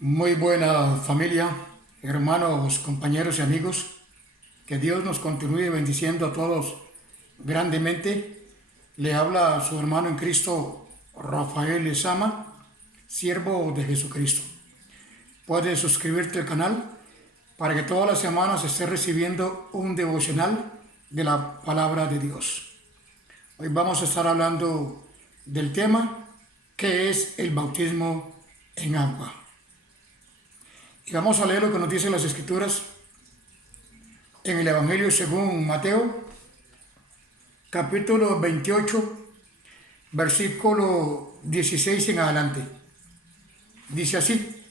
Muy buena familia, hermanos, compañeros y amigos. Que Dios nos continúe bendiciendo a todos grandemente. Le habla su hermano en Cristo, Rafael Lezama, siervo de Jesucristo. Puedes suscribirte al canal para que todas las semanas estés recibiendo un devocional de la palabra de Dios. Hoy vamos a estar hablando del tema que es el bautismo en agua. Y vamos a leer lo que nos dicen las Escrituras en el Evangelio según Mateo, capítulo 28, versículo 16 en adelante. Dice así: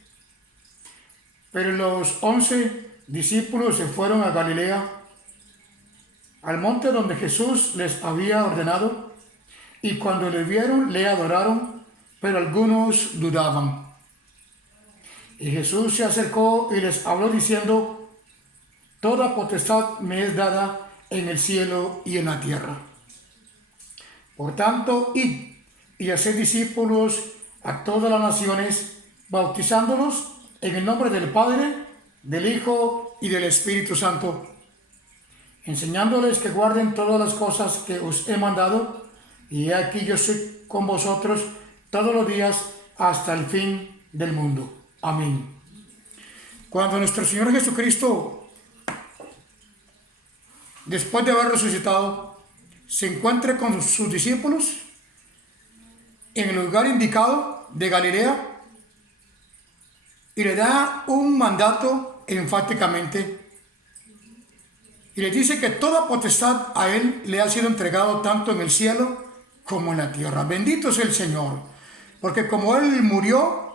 Pero los 11 discípulos se fueron a Galilea, al monte donde Jesús les había ordenado, y cuando le vieron, le adoraron, pero algunos dudaban. Y Jesús se acercó y les habló diciendo: Toda potestad me es dada en el cielo y en la tierra. Por tanto, id y haced discípulos a todas las naciones, bautizándolos en el nombre del Padre, del Hijo y del Espíritu Santo, enseñándoles que guarden todas las cosas que os he mandado, y he aquí yo soy con vosotros todos los días hasta el fin del mundo. Amén. Cuando nuestro Señor Jesucristo, después de haber resucitado, se encuentre con sus discípulos en el lugar indicado de Galilea y le da un mandato enfáticamente y le dice que toda potestad a él le ha sido entregado tanto en el cielo como en la tierra. Bendito sea el Señor, porque como él murió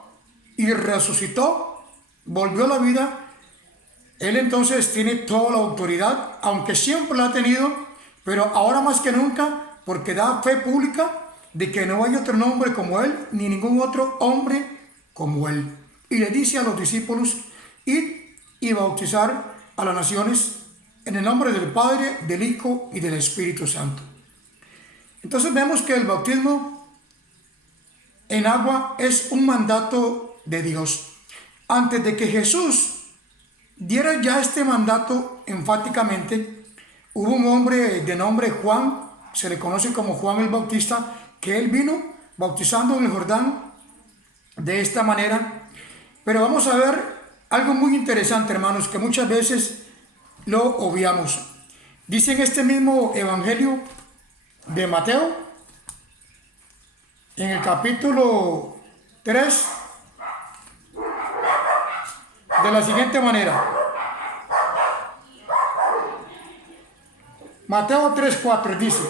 y resucitó, volvió a la vida, él entonces tiene toda la autoridad, aunque siempre la ha tenido, pero ahora más que nunca, porque da fe pública de que no hay otro nombre como él, ni ningún otro hombre como él. Y le dice a los discípulos: id y bautizar a las naciones en el nombre del Padre, del Hijo y del Espíritu Santo. Entonces vemos que el bautismo en agua es un mandato de Dios. Antes de que Jesús diera ya este mandato enfáticamente, hubo un hombre de nombre Juan, se le conoce como Juan el Bautista, que él vino bautizando en el Jordán de esta manera. Pero vamos a ver algo muy interesante, hermanos, que muchas veces lo obviamos. Dice en este mismo Evangelio de Mateo, en el capítulo 3, de la siguiente manera. Mateo 3:4 dice: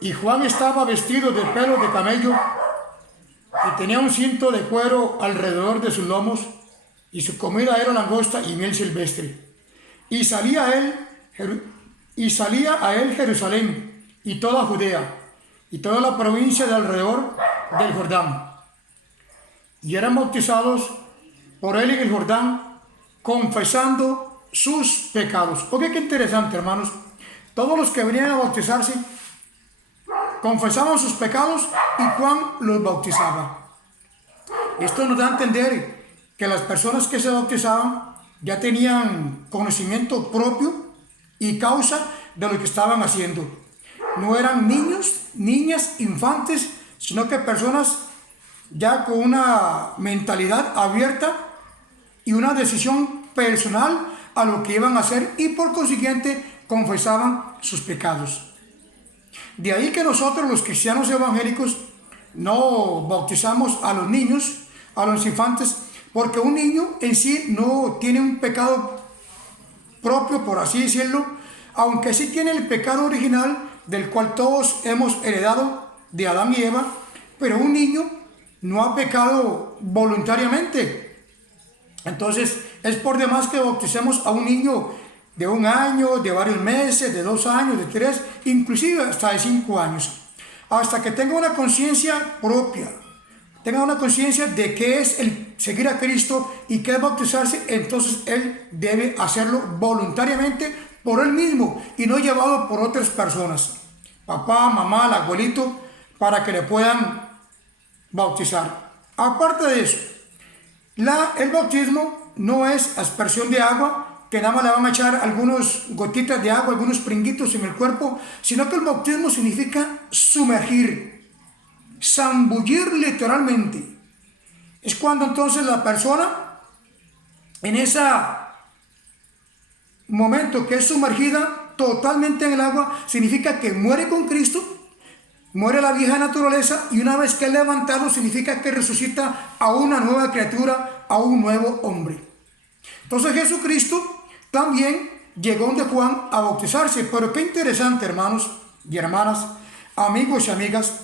Y Juan estaba vestido de pelo de camello y tenía un cinto de cuero alrededor de sus lomos, y su comida era langosta y miel silvestre. Y salía a él Jerusalén y toda Judea y toda la provincia de alrededor del Jordán, y eran bautizados por él en el Jordán, confesando sus pecados. Ok, qué interesante, hermanos. Todos los que venían a bautizarse confesaban sus pecados y Juan los bautizaba. Esto nos da a entender que las personas que se bautizaban ya tenían conocimiento propio y causa de lo que estaban haciendo. No eran niños, niñas, infantes, sino que personas ya con una mentalidad abierta y una decisión personal a lo que iban a hacer, y por consiguiente confesaban sus pecados. De ahí que nosotros, los cristianos evangélicos, no bautizamos a los niños, a los infantes, porque un niño en sí no tiene un pecado propio, por así decirlo, aunque sí tiene el pecado original del cual todos hemos heredado de Adán y Eva, pero un niño no ha pecado voluntariamente. Entonces es por demás que bauticemos a un niño de 1 año, de varios meses, de 2 años, de 3, inclusive hasta de 5 años, hasta que tenga una conciencia propia, tenga una conciencia de qué es el seguir a Cristo y qué es bautizarse. Entonces él debe hacerlo voluntariamente por él mismo y no llevado por otras personas, papá, mamá, el abuelito, para que le puedan bautizar. Aparte de eso, El bautismo no es aspersión de agua, que nada más le van a echar algunas gotitas de agua, algunos pringuitos en el cuerpo, sino que el bautismo significa sumergir, zambullir literalmente. Es cuando entonces la persona, en ese momento que es sumergida totalmente en el agua, significa que muere con Cristo, muere la vieja naturaleza, y una vez que es levantado significa que resucita a una nueva criatura, a un nuevo hombre. Entonces Jesucristo también llegó donde Juan a bautizarse. Pero qué interesante, hermanos y hermanas, amigos y amigas,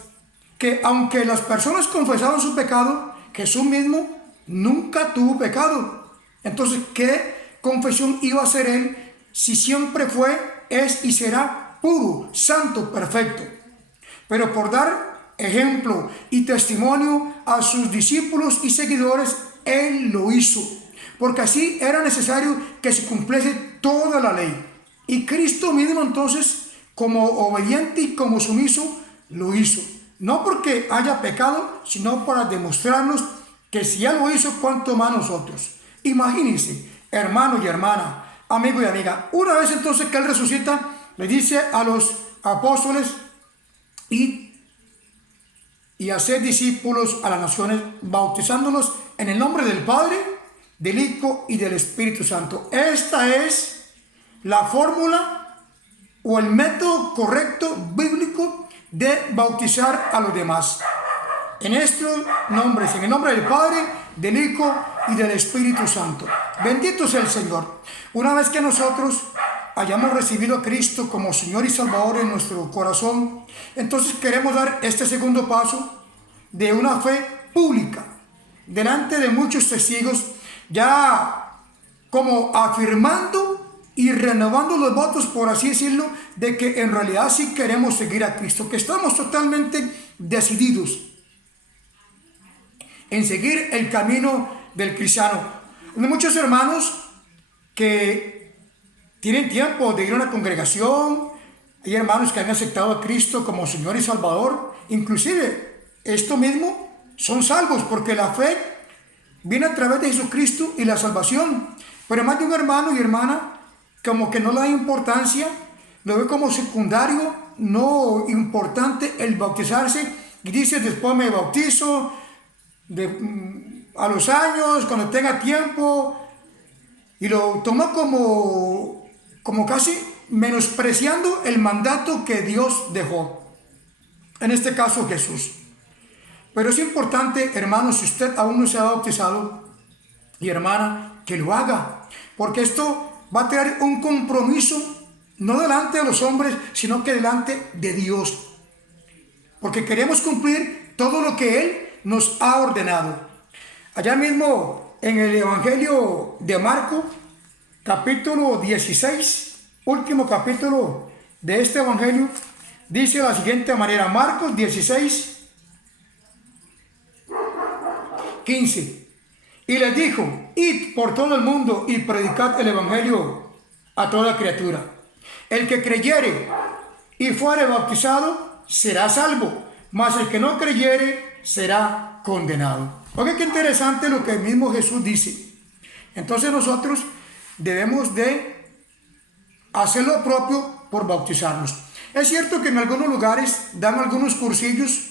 que aunque las personas confesaban su pecado, Jesús mismo nunca tuvo pecado. Entonces, ¿qué confesión iba a hacer él si siempre fue, es y será puro, santo, perfecto? Pero por dar ejemplo y testimonio a sus discípulos y seguidores, él lo hizo, porque así era necesario que se cumpliese toda la ley. Y Cristo mismo entonces, como obediente y como sumiso, lo hizo. No porque haya pecado, sino para demostrarnos que si Él lo hizo, cuánto más nosotros. Imagínense, hermano y hermana, amigo y amiga, una vez entonces que Él resucita, le dice a los apóstoles: id y hacer discípulos a las naciones, bautizándolos en el nombre del Padre, del Hijo y del Espíritu Santo. Esta es la fórmula o el método correcto bíblico de bautizar a los demás. En estos nombres, en el nombre del Padre, del Hijo y del Espíritu Santo. Bendito sea el Señor. Una vez que nosotros hayamos recibido a Cristo como Señor y Salvador en nuestro corazón, entonces queremos dar este segundo paso de una fe pública, delante de muchos testigos, ya como afirmando y renovando los votos, por así decirlo, de que en realidad sí queremos seguir a Cristo, que estamos totalmente decididos en seguir el camino del cristiano. Hay muchos hermanos que tienen tiempo de ir a una congregación, hay hermanos que han aceptado a Cristo como Señor y Salvador, inclusive esto mismo son salvos, porque la fe viene a través de Jesucristo y la salvación. Pero más de un hermano y hermana como que no le da importancia, lo ve como secundario, no importante el bautizarse, y dice: después me bautizo a los años, cuando tenga tiempo, y lo toma como casi menospreciando el mandato que Dios dejó, en este caso Jesús. Pero es importante, hermano, si usted aún no se ha bautizado, y hermana, que lo haga, porque esto va a traer un compromiso, no delante de los hombres, sino que delante de Dios, porque queremos cumplir todo lo que Él nos ha ordenado. Allá mismo en el Evangelio de Marcos, capítulo 16, último capítulo de este Evangelio, dice de la siguiente manera: Marcos 16, 15. Y les dijo: id por todo el mundo y predicad el Evangelio a toda criatura. El que creyere y fuere bautizado será salvo, mas el que no creyere será condenado. Oiga, qué interesante lo que el mismo Jesús dice. Entonces nosotros debemos de hacer lo propio por bautizarnos. Es cierto que en algunos lugares dan algunos cursillos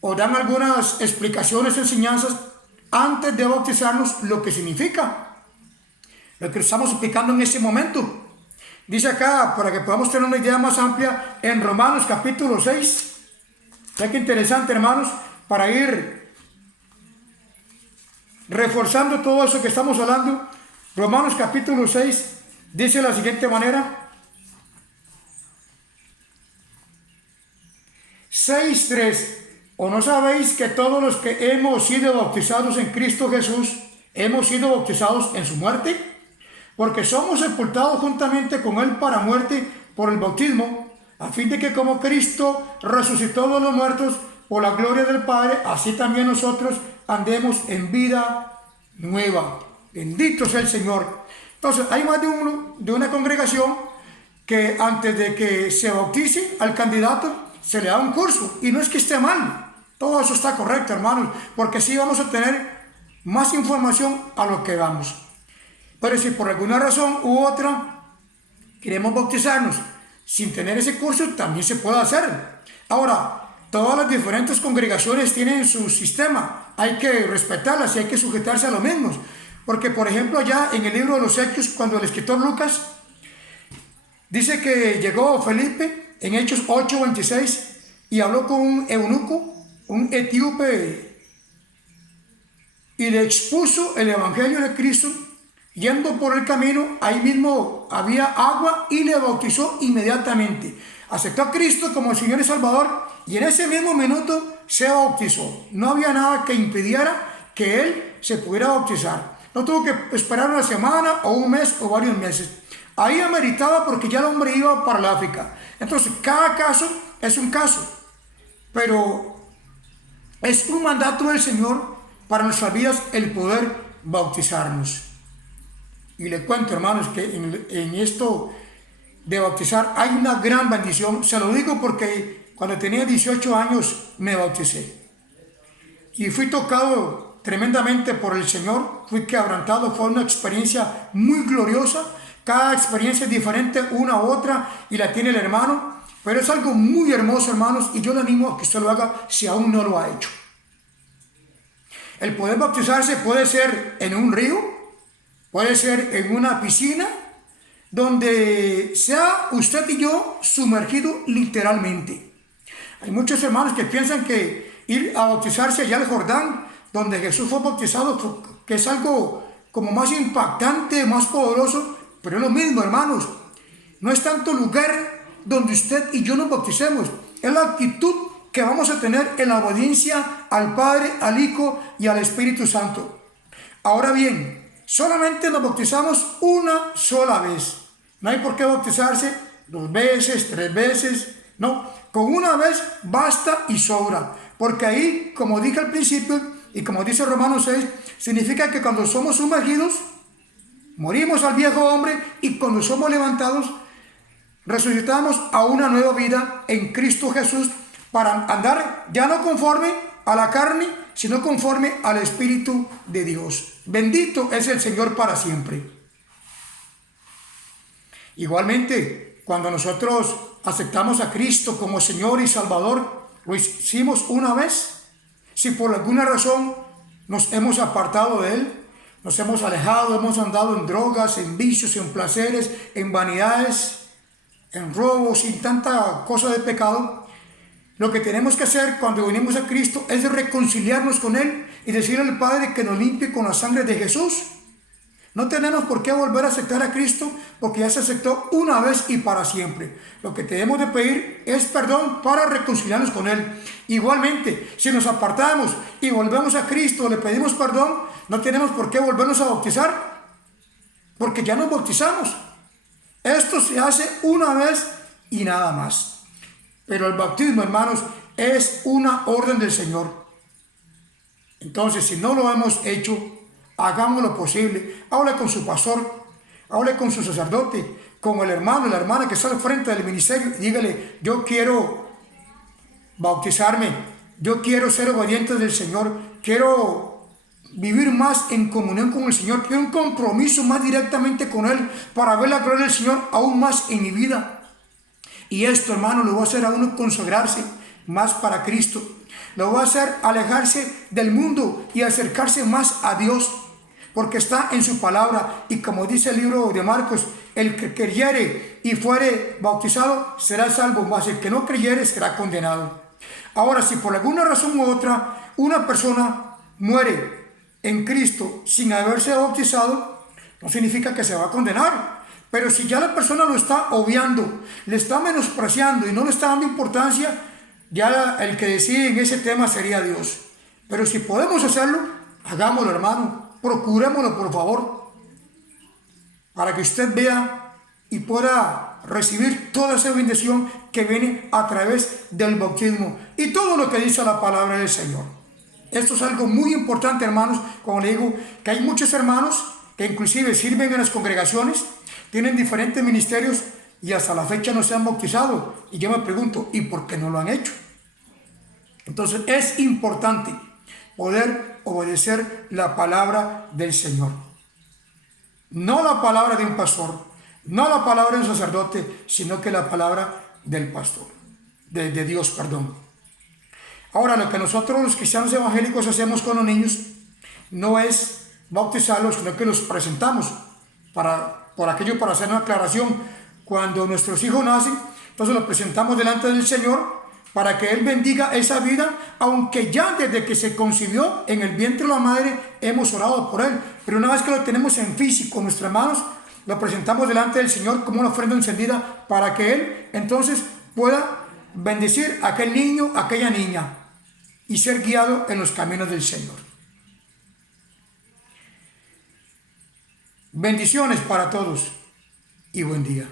o dan algunas explicaciones, enseñanzas antes de bautizarnos, lo que significa, lo que estamos explicando en este momento. Dice acá, para que podamos tener una idea más amplia, en Romanos capítulo 6. ¿Ve qué interesante, hermanos? Para ir reforzando todo eso que estamos hablando. Romanos capítulo 6 dice de la siguiente manera: 6:3. ¿O no sabéis que todos los que hemos sido bautizados en Cristo Jesús, hemos sido bautizados en su muerte? Porque somos sepultados juntamente con Él para muerte por el bautismo, a fin de que como Cristo resucitó de los muertos por la gloria del Padre, así también nosotros andemos en vida nueva. Bendito sea el Señor. Entonces, hay más de una congregación que antes de que se bautice al candidato, se le da un curso. Y no es que esté mal. Todo eso está correcto, hermanos, porque sí vamos a tener más información a lo que vamos. Pero si por alguna razón u otra queremos bautizarnos sin tener ese curso, también se puede hacer. Ahora, todas las diferentes congregaciones tienen su sistema, hay que respetarlas y hay que sujetarse a los mismos. Porque, por ejemplo, allá en el libro de los Hechos, cuando el escritor Lucas dice que llegó Felipe en Hechos 8:26 y habló con un eunuco, un etíope, y le expuso el evangelio de Cristo. Yendo por el camino, ahí mismo había agua y le bautizó inmediatamente. Aceptó a Cristo como Señor y Salvador y en ese mismo minuto se bautizó. No había nada que impidiera que él se pudiera bautizar. No tuvo que esperar una semana o un mes o varios meses. Ahí ameritaba porque ya el hombre iba para el África. Entonces, cada caso es un caso. Pero es un mandato del Señor para nuestras vidas el poder bautizarnos. Y le cuento, hermanos, que en esto de bautizar hay una gran bendición. Se lo digo porque cuando tenía 18 años me bauticé. Y fui tocado tremendamente por el Señor, fui quebrantado, fue una experiencia muy gloriosa. Cada experiencia es diferente una u otra y la tiene el hermano, pero es algo muy hermoso, hermanos, y yo le animo a que usted lo haga si aún no lo ha hecho. El poder bautizarse puede ser en un río, puede ser en una piscina, donde sea usted y yo sumergido literalmente. Hay muchos hermanos que piensan que ir a bautizarse allá al Jordán, donde Jesús fue bautizado, que es algo como más impactante, más poderoso, pero es lo mismo, hermanos. No es tanto lugar donde usted y yo nos bauticemos, es la actitud que vamos a tener en la obediencia al Padre, al Hijo y al Espíritu Santo. Ahora bien, solamente nos bautizamos una sola vez. No hay por qué bautizarse 2 veces, 3 veces, no. Con una vez basta y sobra. Porque ahí, como dije al principio, y como dice Romanos 6, significa que cuando somos sumergidos, morimos al viejo hombre y cuando somos levantados, resucitamos a una nueva vida en Cristo Jesús para andar ya no conforme a la carne, sino conforme al Espíritu de Dios. Bendito es el Señor para siempre. Igualmente, cuando nosotros aceptamos a Cristo como Señor y Salvador, lo hicimos una vez. Si por alguna razón nos hemos apartado de Él, nos hemos alejado, hemos andado en drogas, en vicios, en placeres, en vanidades, en robos y tanta cosa de pecado, lo que tenemos que hacer cuando venimos a Cristo es reconciliarnos con Él y decirle al Padre que nos limpie con la sangre de Jesús. No tenemos por qué volver a aceptar a Cristo porque ya se aceptó una vez y para siempre. Lo que tenemos de pedir es perdón para reconciliarnos con Él. Igualmente, si nos apartamos y volvemos a Cristo, le pedimos perdón, no tenemos por qué volvernos a bautizar porque ya nos bautizamos. Esto se hace una vez y nada más. Pero el bautismo, hermanos, es una orden del Señor. Entonces, si no lo hemos hecho, hagamos lo posible. Hable con su pastor, hable con su sacerdote, con el hermano, la hermana que está al frente del ministerio. Y dígale, yo quiero bautizarme, yo quiero ser obediente del Señor, quiero vivir más en comunión con el Señor, quiero un compromiso más directamente con Él para ver la gloria del Señor aún más en mi vida. Y esto, hermano, lo va a hacer a uno consagrarse más para Cristo. Lo va a hacer alejarse del mundo y acercarse más a Dios, porque está en su palabra. Y como dice el libro de Marcos, el que creyere y fuere bautizado será salvo, mas el que no creyere será condenado. Ahora, si por alguna razón u otra una persona muere en Cristo sin haberse bautizado, no significa que se va a condenar. Pero si ya la persona lo está obviando, le está menospreciando y no le está dando importancia, ya el que decide en ese tema sería Dios. Pero si podemos hacerlo, hagámoslo, hermano. Procurémoslo, por favor, para que usted vea y pueda recibir toda esa bendición que viene a través del bautismo y todo lo que dice la palabra del Señor. Esto es algo muy importante, hermanos. Como le digo, que hay muchos hermanos que inclusive sirven en las congregaciones, tienen diferentes ministerios y hasta la fecha no se han bautizado. Y yo me pregunto, ¿y por qué no lo han hecho? Entonces es importante poder obedecer la palabra del Señor. No la palabra de un pastor, no la palabra de un sacerdote, sino que la palabra del pastor, de Dios, perdón. Ahora, lo que nosotros los cristianos evangélicos hacemos con los niños no es bautizarlos, sino que los presentamos por aquello, para hacer una aclaración. Cuando nuestros hijos nacen, entonces los presentamos delante del Señor para que Él bendiga esa vida, aunque ya desde que se concibió en el vientre de la madre hemos orado por Él. Pero una vez que lo tenemos en físico en nuestras manos, lo presentamos delante del Señor como una ofrenda encendida para que Él entonces pueda bendecir a aquel niño, a aquella niña y ser guiado en los caminos del Señor. Bendiciones para todos y buen día.